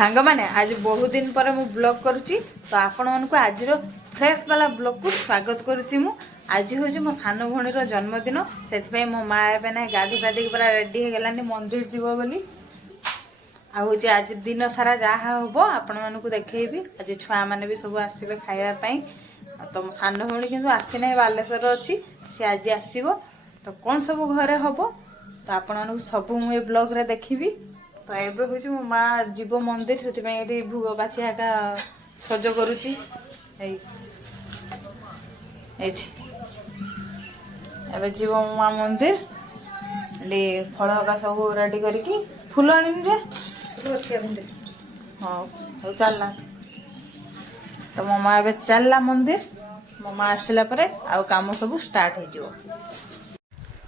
सांग माने आज बहुत दिन पर मु ब्लॉग करुच्ची तो आपण मानक आज फ्रेश वाला ब्लॉग को स्वागत करुच्ची मु आज हूँ मो सान भौणीर जन्मदिन से मो माँ एवं ना गाधी फाधी पूरा रेडी हो गलानी मंदिर जीव बोली हूँ आज दिन सारा जहाँ हम आपण मानक देखी आज छुआ मैंने भी सब आसवे खावाई तो मो सान भौणी कि आसीना बालेश्वर अच्छी सी आज आसो तो कौन सब घरे हम तो आपण मानक सब मुझे ब्लॉग रे देखी तो एबे हूँ मो माँ जीव मंदिर से भोग बाछिया सज करुच्ची एबे जीव मो माँ मंदिर फल हका सब रेडी करके फूल आनी हाँ हूँ चलना तो मो माँ एबे चलला मंदिर मो माँ आसला परे आउ काम सब स्टार्ट हो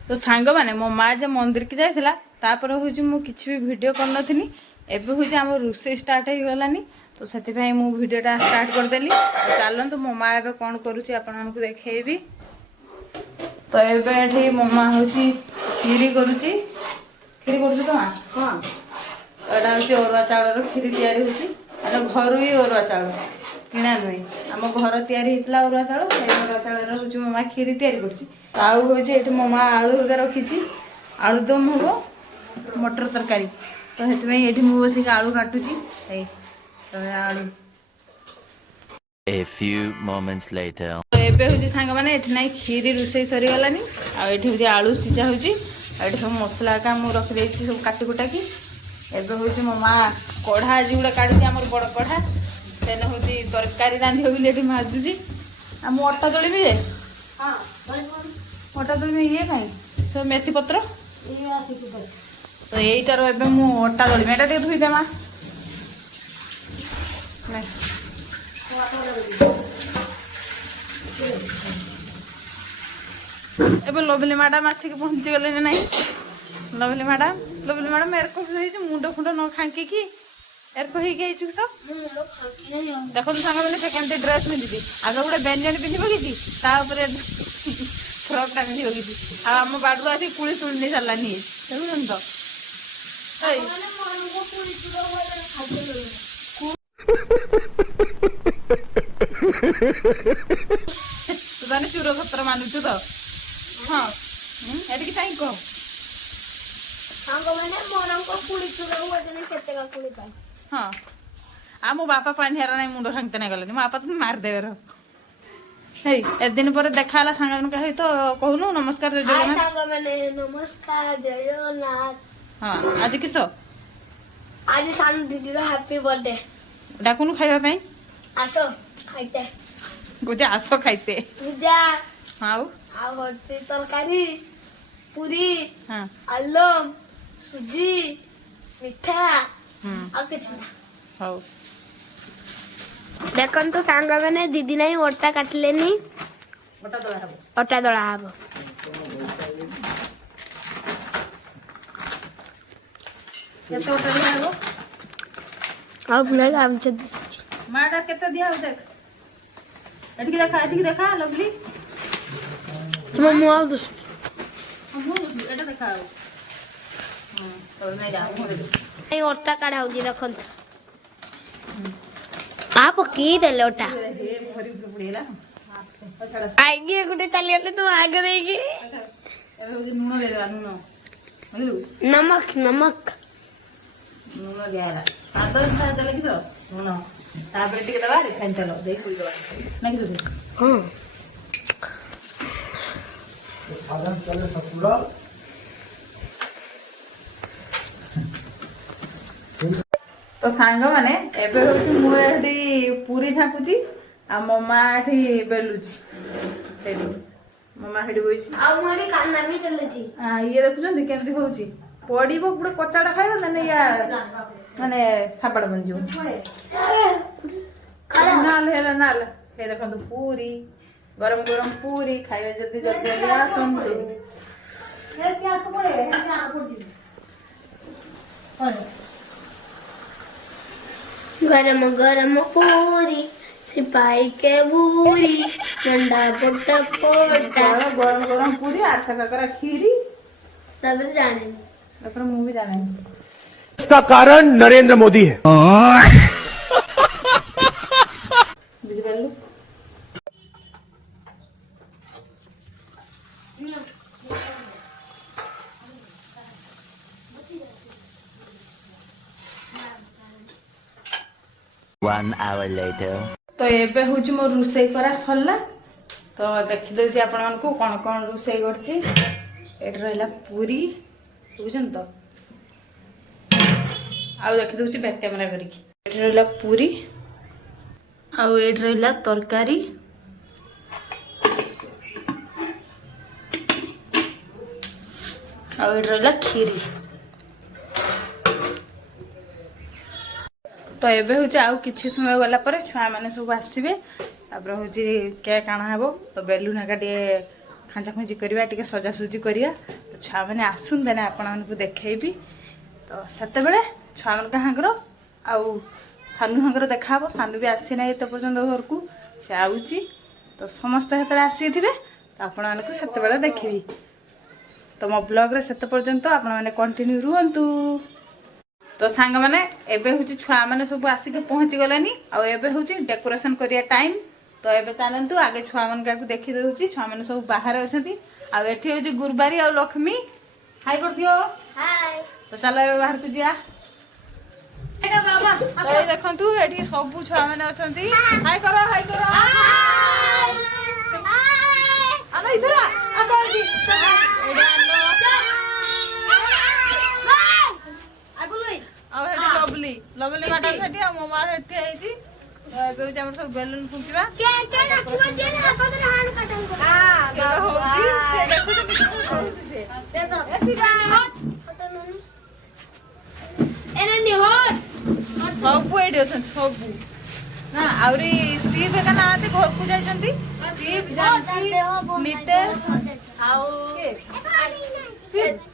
तो सांग माने मो माँ जो मंदिर की जाइला तापर हूँ मु किसी भी वीडियो कर नथिनी एबे हूँ आम रोषे स्टार्ट हो गलानी तो से वीडियोटा स्टार्ट करदेली चलतु मो माँ एबे कौन करुच्ची आपको देखेबी तो ये मो माँ हूँ खीरी करुच्ची खीरी कर तो माँ हाँ यहाँ हूँ अरुआ चाउल खीरी तैयारी होती घर ही अरुआ चाउल किणा नुहे आम घर या अरुआ चाउल से अरुआ चाउल हूँ मो माँ खीरी तैयारी कर मो माँ आलू हका रखी आलुदम हम मटर तरकारी तो ये मुझे बस आलू काटुची तो आलू A few moments later. तो एबे हूँ सांग मैंने ना खीरी रोषे सरी गलानी आठ आलू सीझा हो सब मसला का मुझे रखी सब काटी कुटाकी एबे हूँ मो माँ कढ़ा आज गोटे काढ़ी आम बड़ कढ़ा से हूँ तरकारी रांधे बोली माजुची आम अटा दड़ी भी जाए अटा दड़ी ये कहीं सब मेथी पत्र तो यहीटार एबे मु अटा दड़ी एटा टे धुई देमा एबे लवली मैडम आसिक पहुंची गले ना लवली मैडम एरको मुंड फुंड न खांकी की एरको हो गई देखो तो सांग मैंने सेकेंड ड्रेस पिंधि आगे गोटे बेंजन पिंधब कि फ्रकटा पिंधब कि आम बाड़ू आसी कुड़ी तुड़ी नहीं सारानी देखुन तो तू ताने चूर खतर मानुचु तो हाँ एटिक चाहि कह हाँ आ मो बापा पानी हेरा ना मुंड खांगते ना गले मो बापा तुम मारदेवे ए दिन पर देखा सांग कही तो कहूनु नमस्कार जय जगन्नाथ नमस्कार जय जगन्नाथ हाँ आज किस आज सान दीदी हैप्पी बर्थडे डाकुनु खाइबा आसो खाइते गोटे आस खाइते पूजा हाँ तरकारी पूरी हाँ आलम सुजी मिठा आ किछ ना हौ देखन तो सांग मैंने दीदी नहीं ओटा काटलेनी ओटा दला हबो केते ओटा दिया हो आ बुला आमचे दिसची माडा केते दिया हो देख एटिक देखा लवली तुम मुआ दुस एटा देखा हो तो नहीं जा नहीं ओटा काढा होजी देखन आप की देले ओटा हे भरी बुड़ेला आगे गुटे चलिए तुम आगे देगी नून दे दे नून बुझलु नमक नमक नून दियाला सात दिन देले कि नून तापर टिके दबा रिफाइन तेल दे कुई दबा नहीं कि हां साधन चले ससुरा तो सांग माने एबे होची मु एठी पूरी झाकुची आ मम्मा एठी बेलुची एठी मम्मा हेडी बोइची आ मारी कान्ना भी चलेची आ ये देखुछन केमती होची पड़ीबो पुरा कच्चाटा खाइबा ना या माने सापड़ बन जो नाल हेला नाल हे देखंतु पूरी गरम गरम पूरी खाइबे जल्दी जल्दी आसन हे क्या तो बोले हे आ बोडी गरम गरम पूरी सिपाही के भूरी मंडा पोटा पोटा गरम गरम पूरी आरसा काकरा खीरी सब जाने तापर मु भी जाने उसका कारण नरेंद्र मोदी है। बुझिपारलु। 1 hour later. तो एबे हूँ मोर रोषे करा सरला तो देखी दौची आपण को कौन कौन रोषे करछि। एट रहिला पूरी बुझन तो आउ देखी दौची बैक कैमरा करिकी। एट रहिला पूरी आउ एट रहिला तरकारी आउ एट रहिला खीरी। तो एबे हूँ आउ किछि समय गला पर छुआ मैंने सब आसबे तापर हूँ केक आना हे तो बेलून हेका टे खांचा खुंची करवा टे सजासुजी करवा तो छुआ मैंने आसुन देने आपण देखी तो सेते छुआ मान हांगर आउ सानू हांगर देखा सानू भी आसी ना एत पर्यंत घर को से आउची तो समस्ते हेतले आसी थे तो आपण मानक सेते देखी तो मो ब्लॉग रे सेते पर्यंत आपण माने कंटिन्यू रुहंतु। तो सांग मैंने एबे हूँ छुआ मैंने सब आसिक पहुँची गलानी आउ एबे हूँ डेकोरेशन करिया टाइम तो एबे चलतु आगे छुआ मान का देखी दउची छुआ मैंने सब बाहर अच्छी आउ एठी हूँ गुरुबारी आउ लक्ष्मी हाई कर दियो हाय तो चलो एबे बाहर को जिया। तो ये देखंतु एठी सब छुआ मैंने अच्छी हाई करो हाई करो आना इधर आ जल्दी ଆଉ ହେଠି ଲଭଲି ଲଭଲି ମ୍ୟାଡାମ ସେଠି ଆଉ ମୋ ମା ସେଠି ହେଇଛି ତ ଏବେ ହଉଛି ଆମର ସବୁ ବେଲୁନ ଫୁଙ୍କିବା ସବୁ ଏଇଠି ଅଛନ୍ତି ସବୁ ନା ଆହୁରି ସିପ୍ ଏକା ନାହାନ୍ତି ଘରକୁ ଯାଇଛନ୍ତି ସିପ୍ ନିତେଶ ଆଉ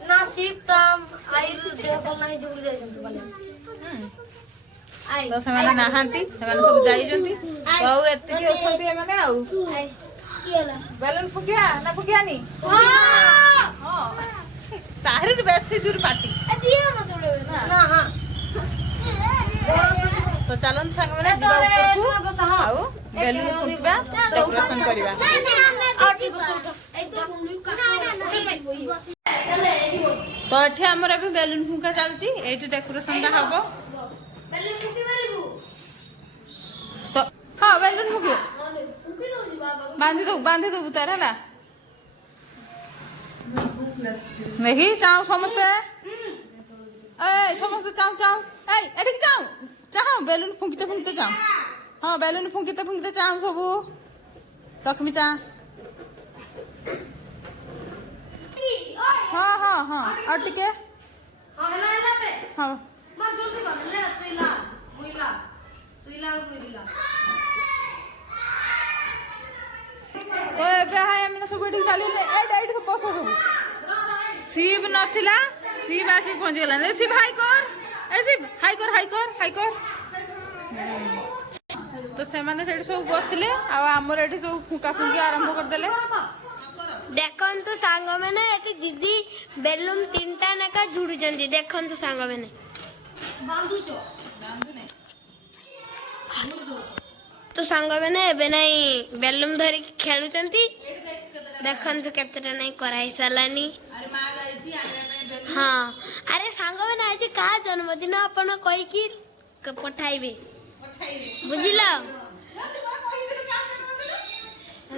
ना सीप तम आइरु देह भल नाही जोगु जाइछन बले तो ସେମାନେ ନାହାନ୍ତି ସେମାନେ ସବୁ ଯାଇଛନ୍ତି ତ ଆଉ ଏତିକି ଅଛନ୍ତି ଏମାନେ ଆଉ ବେଲୁନ ଫୁକିଆ ନା ଫୁକିଆନି ହଁ ତାହାରି ବେଶୀ ଜୋର ପାଟି ना हां तो चलन सांग मैंने जीवा ऊपर को आउ बेलून फुकिबा डेकोरेशन करबा। तो एठी हमर अभी बेलून फुका चलची एठी डेकोरेशन दा हबो तो हां बेलून फुकियो बांधी दो तार हला नहीं चाओ समस्त ए समस्त चाओ चाओ ए एठी जाओ चाओ बेलून फुंकिते फुंकिते जाओ हाँ बेलून फुंकिते चाओ सब लक्ष्मी चा हाँ हाँ हाँ और टिके हां हला हला पे हाँ मार जल्दी कर ले तुइला मुइला तुइला मुइला तो एबे हाय हमने सब एठी डाली एठी सब बसो सब सीब नथिला सीब आसी पहुंच गेला ने सीब हाई कर ए सीब हाई कर हाई कर हाई कर तो से माने सेठी सब बसले आ हमर एठी सब फुका फुकी आरंभ कर देले देखंतु सांग मैंने एटी दीदी बेलून तीनटा नका जुड़ी जंदी देखंतु सांग मैंने बांधुचो तो सांग मैंने एबे नहीं बेलून धरी खेलु चंती देखंतु केतेटा नहीं कराई सलानी अरे मां गाइची आने में बेलून हाँ अरे सांग मैंने आज का जन्मदिन अपन कहि की पठाइबे बुझिला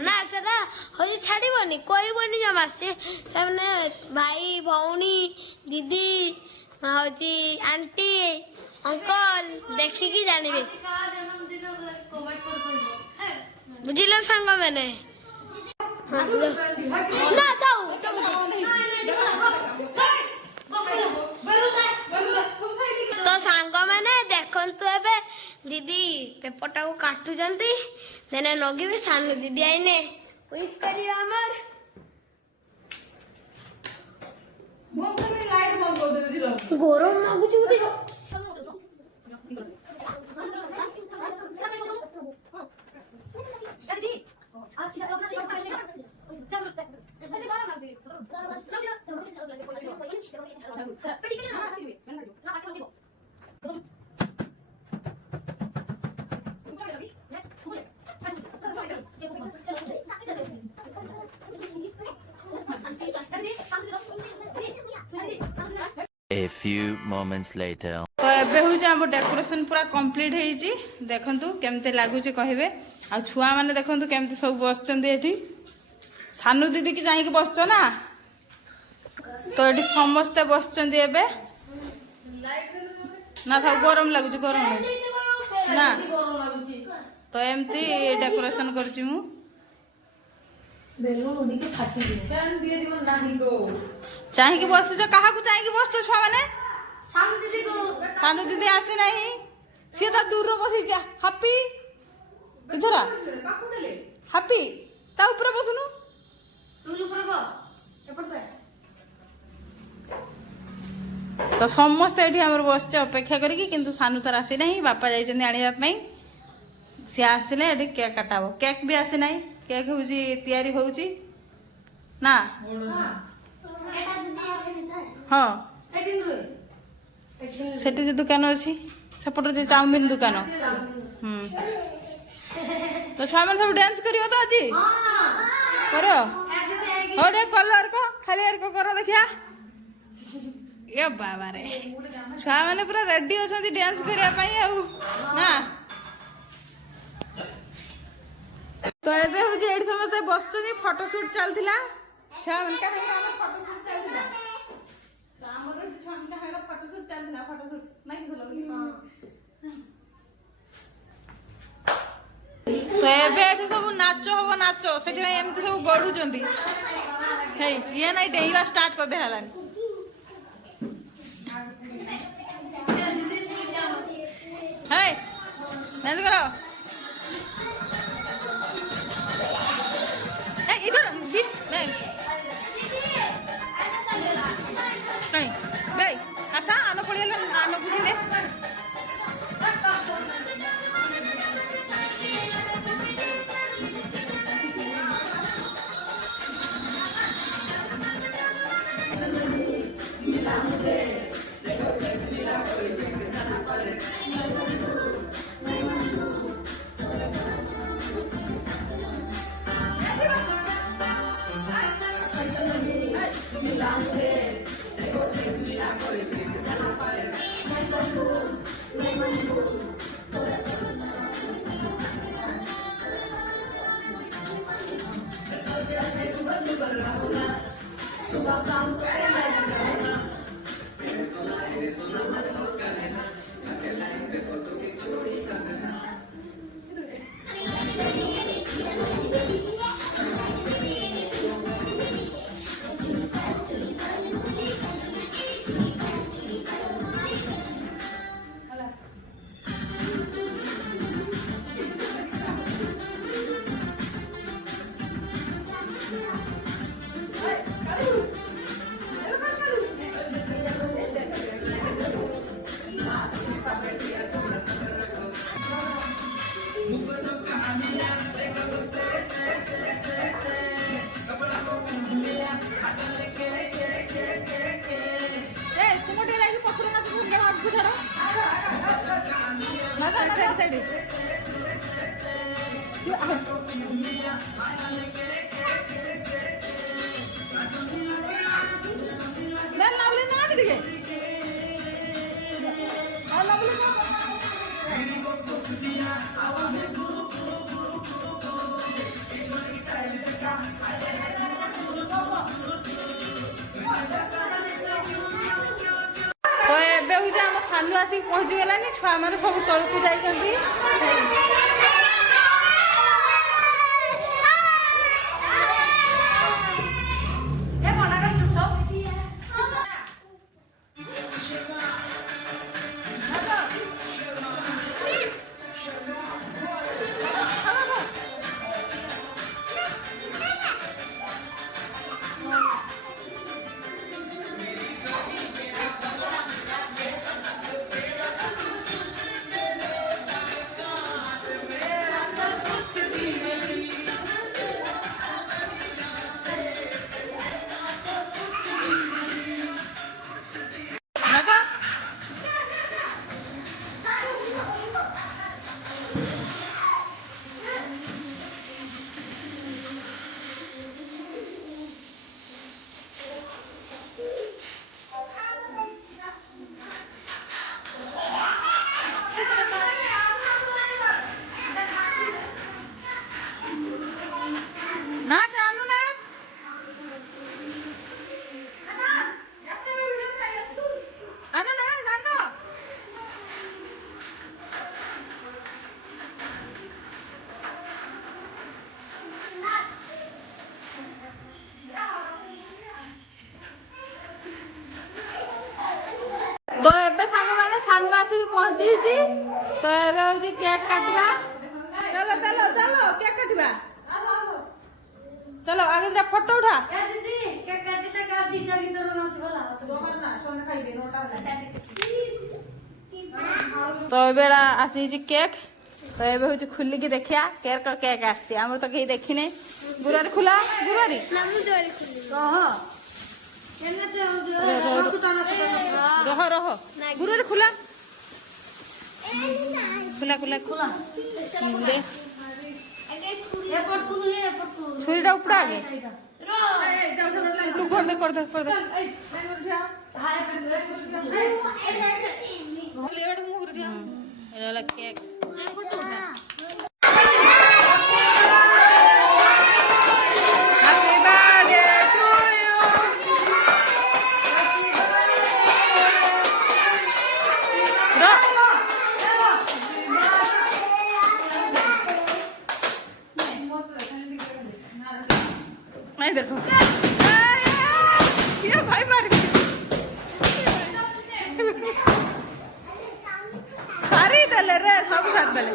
ना सेटा हो छाड़बनी कहबनी जमा से भाई भौणी दीदी हूँ आंटी अंकल देखिकी जानवे बुझिल सांग मैंने ना जाऊ तो सांग मैंने देखंतु एबे दीदी पेपरटा को काटुचंती देने नगीबे सानू दीदी आइने विश करियो हमर गरम लाଗୁଛି बोधे few moments later. तो एबे हूँ आम डेकोरेशन पूरा कंप्लीट होईची देखंतु केमते लागुची कहिबे आ छुआ माने देखंतु केमते सब बसचंदी एठी सानू दीदी की जाई के बसचो ना तो एठी समस्ते बसचंदी एबे ना था गरम लागुची ना तो एमती डेकोरेशन करची मु चाहे कि बस जो कहा को चाहे कि बस तो छुआ माने सानू दीदी आसी नहीं सी तो दूर बसी जा हापी इधर हापी ता ऊपर बसुनु तो समस्त एठी हमर बसचे अपेक्षा करी किंतु सानू तर आसी नहीं बापा जाइछन आनिबा पई सी आसिले एठी केक काटाबो केक भी आसी नहीं केक होउची तयारी होउची ना हाँ सेठी जे दुकान अच्छी सेपट जे चाउमिन दुकान तो छुआ मैंने सब डांस करियो तो आज करो हो डे कलर को खाली को करो देखिया ये बाबा रे छुआ मैंने पूरा रेडी अछंती डांस करिया पई आ ना तो एबे हो जे एडी समस्त बसचनी फोटोशूट चलथिला छुआ मन का फोटोशूट चलथिला फोटोशूट चलथिला फोटोशूट नहीं तो एबे एठी सब नाचो हबो नाचो सेठी में एमती सब गडू जंदी हे ये नहीं डेइबा स्टार्ट कर दे हलानी हे नंद करो ए इधर बीच नहीं नहीं भाई आसा आनो पड़ियला आनो बुझिले तो एबे हो जे हम सानू आसी पहुंच गेलानी छुआ माने सब तळकु जाई जंदी ए मना कर चुप ବସିଛି ତ ଏବେ ହଉଛି କେକ୍ କାଟିବା। ଚାଲ ଚାଲ ଚାଲ କେକ୍ କାଟିବା। ଚାଲ ଆगे ଦିଟା ଫଟୋ ଉଠା। ତ ଏବେ ଆସିଛି କେକ୍। ତ ଏବେ ହଉଛି ଖୋଲିକି ଦେଖିଆ କେକ୍ କେକ୍ ଆସିଛି। ଆମର ତ କେହି ଦେଖିନେ। ଗୁରୁବାରୀ ଖୋଲା ଗୁରୁବାରୀ ନା ମୁଁ ଜୋରେ ଖୋଲିବି। ରହ ରହ ଗୁରୁବାରୀ ଖୋଲା ଖୋଲା ଖୋଲା ଖୋଲା ଦେ ଛୁରୀଟା ଉପଡ଼ା ଆଗେ ତୁ କରିଦେ କରିଦେ କରିଦେ এটা হলো কেক। দেখো ভাই মার सारी देले रे सब साथ देले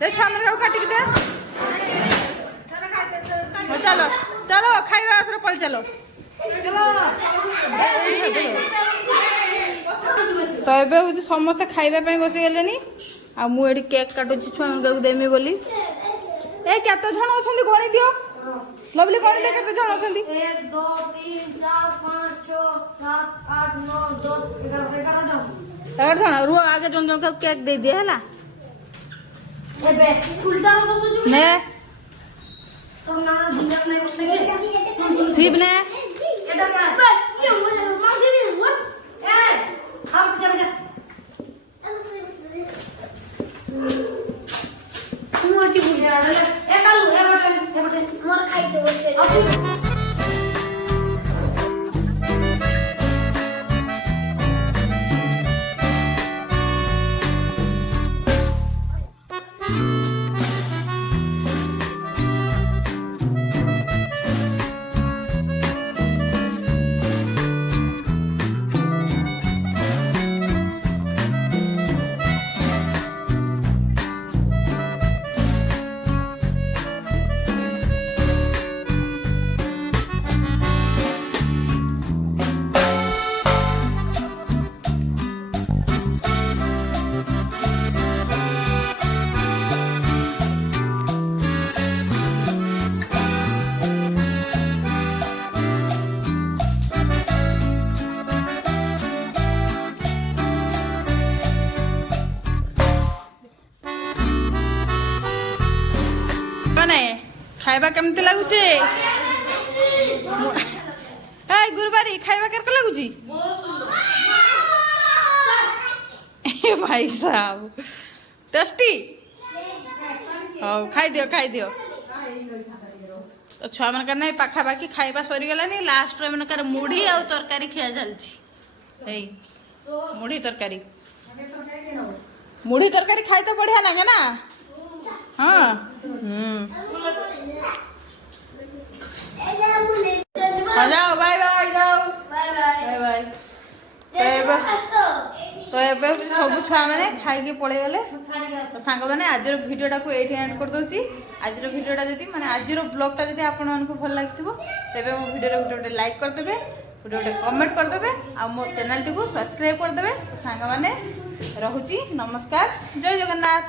दे छामर को काटी के दे चलो चलो खाइबा आसर पल चलो तो एबे हूँ समस्त खाइबा पे बसी गलेनी आ मु एडी केक काटुची छुआ को देमी बोली ए केतो जण अछंदी गणी दियो लवली गणी दे केतो जण अछंदी 1 2 3 4 5 6 7 8 9 10 11 जण एगर जण रुआ आगे जन जन को केक दे दिए हला एबे उल्टा बसु छु ने तो ना जिंदर नहीं बसने शिव ने एटा का ये मार दे रे वो ए आप जा जा मोटी बुझा रे ए कालू ए बटे मोर खाई दे बसे कने खाइबा केमती लागुचे ए गुरुवारी खाइबा केरक लागुची ए भाई साहब टेस्टी हां खाई दियो तो छुआ मन नहीं पाखा बाकी खाइबा सरी गलानी लास्ट रे मन मुढ़ी आ तरकारी खिया चलची ए मुढ़ी तरकारी खाई तो बढ़िया लगे ना हाँ जाओ बाय बाय जाओ बाय बाय बाय बाय तो एबे सब छुआ मैंने खाई पड़े गले तो सांग मैंने आज भिडियोटा को ये एंड कर दूसरी आज भिडियोटा जब माने आज ब्लॉगटा जब आपण भल लगी तेज मो भिडियो गोटे लाइक करदे गोटे कमेंट करदे आ मो चैनल टी को सब्सक्राइब करदे तो सांग मैंने रहुची नमस्कार जय जगन्नाथ।